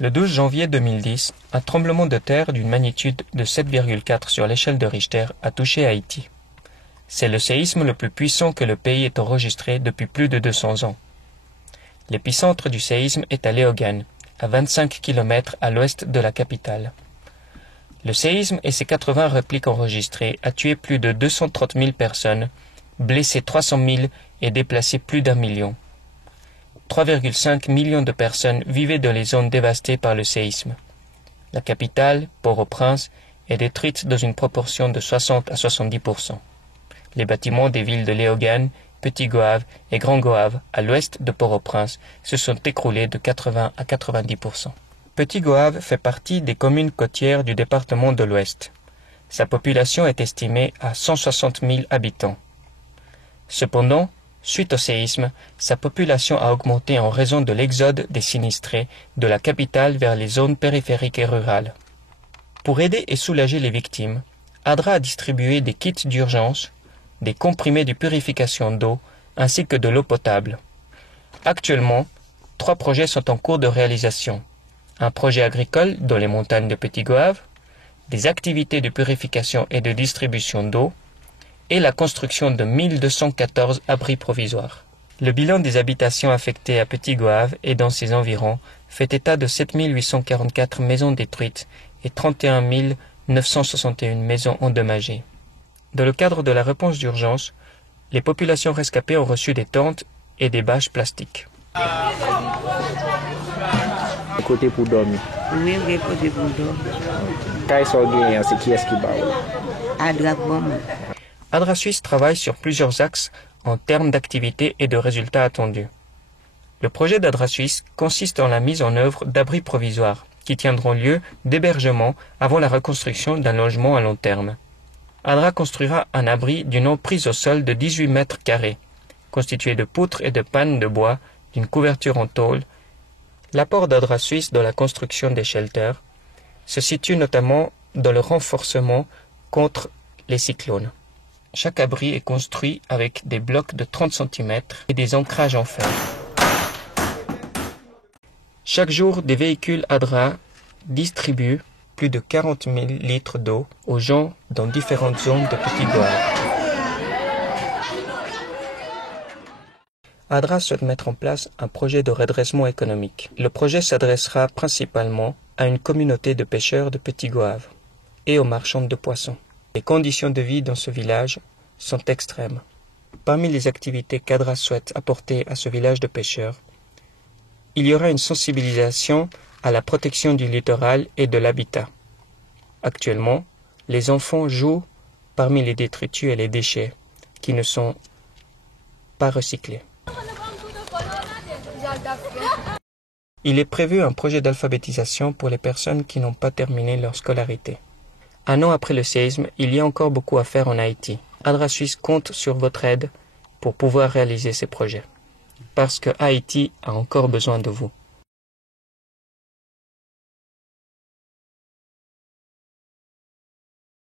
Le 12 janvier 2010, un tremblement de terre d'une magnitude de 7,4 sur l'échelle de Richter a touché Haïti. C'est le séisme le plus puissant que le pays ait enregistré depuis plus de 200 ans. L'épicentre du séisme est à Léogâne, à 25 km à l'ouest de la capitale. Le séisme et ses 80 répliques enregistrées a tué plus de 230 000 personnes, blessé 300 000 et déplacé plus d'1 million. 3,5 millions de personnes vivaient dans les zones dévastées par le séisme. La capitale, Port-au-Prince, est détruite dans une proportion de 60 à 70%. Les bâtiments des villes de Léogâne, Petit-Goâve et Grand-Goâve, à l'ouest de Port-au-Prince, se sont écroulés de 80 à 90%. Petit-Goâve fait partie des communes côtières du département de l'Ouest. Sa population est estimée à 160 000 habitants. Cependant, suite au séisme, sa population a augmenté en raison de l'exode des sinistrés de la capitale vers les zones périphériques et rurales. Pour aider et soulager les victimes, ADRA a distribué des kits d'urgence, des comprimés de purification d'eau ainsi que de l'eau potable. Actuellement, 3 projets sont en cours de réalisation. Un projet agricole dans les montagnes de Petit-Goâve, des activités de purification et de distribution d'eau, et la construction de 1214 abris provisoires. Le bilan des habitations affectées à Petit-Goâve et dans ses environs fait état de 7 844 maisons détruites et 31 961 maisons endommagées. Dans le cadre de la réponse d'urgence, les populations rescapées ont reçu des tentes et des bâches plastiques. Côté pour dormir. Oui, côté pour dormir. C'est qui est-ce qui bat? ADRA Suisse travaille sur plusieurs axes en termes d'activité et de résultats attendus. Le projet d'ADRA Suisse consiste en la mise en œuvre d'abris provisoires qui tiendront lieu d'hébergement avant la reconstruction d'un logement à long terme. ADRA construira un abri d'une emprise au sol de 18 mètres carrés, constitué de poutres et de pannes de bois, d'une couverture en tôle. L'apport d'ADRA Suisse dans la construction des shelters se situe notamment dans le renforcement contre les cyclones. Chaque abri est construit avec des blocs de 30 cm et des ancrages en fer. Chaque jour, des véhicules ADRA distribuent plus de 40 000 litres d'eau aux gens dans différentes zones de Petit-Goâve. ADRA souhaite mettre en place un projet de redressement économique. Le projet s'adressera principalement à une communauté de pêcheurs de Petit-Goâve et aux marchands de poissons. Les conditions de vie dans ce village sont extrêmes. Parmi les activités qu'ADRA souhaite apporter à ce village de pêcheurs, il y aura une sensibilisation à la protection du littoral et de l'habitat. Actuellement, les enfants jouent parmi les détritus et les déchets qui ne sont pas recyclés. Il est prévu un projet d'alphabétisation pour les personnes qui n'ont pas terminé leur scolarité. 1 an après le séisme, il y a encore beaucoup à faire en Haïti. ADRA Suisse compte sur votre aide pour pouvoir réaliser ces projets. Parce que Haïti a encore besoin de vous.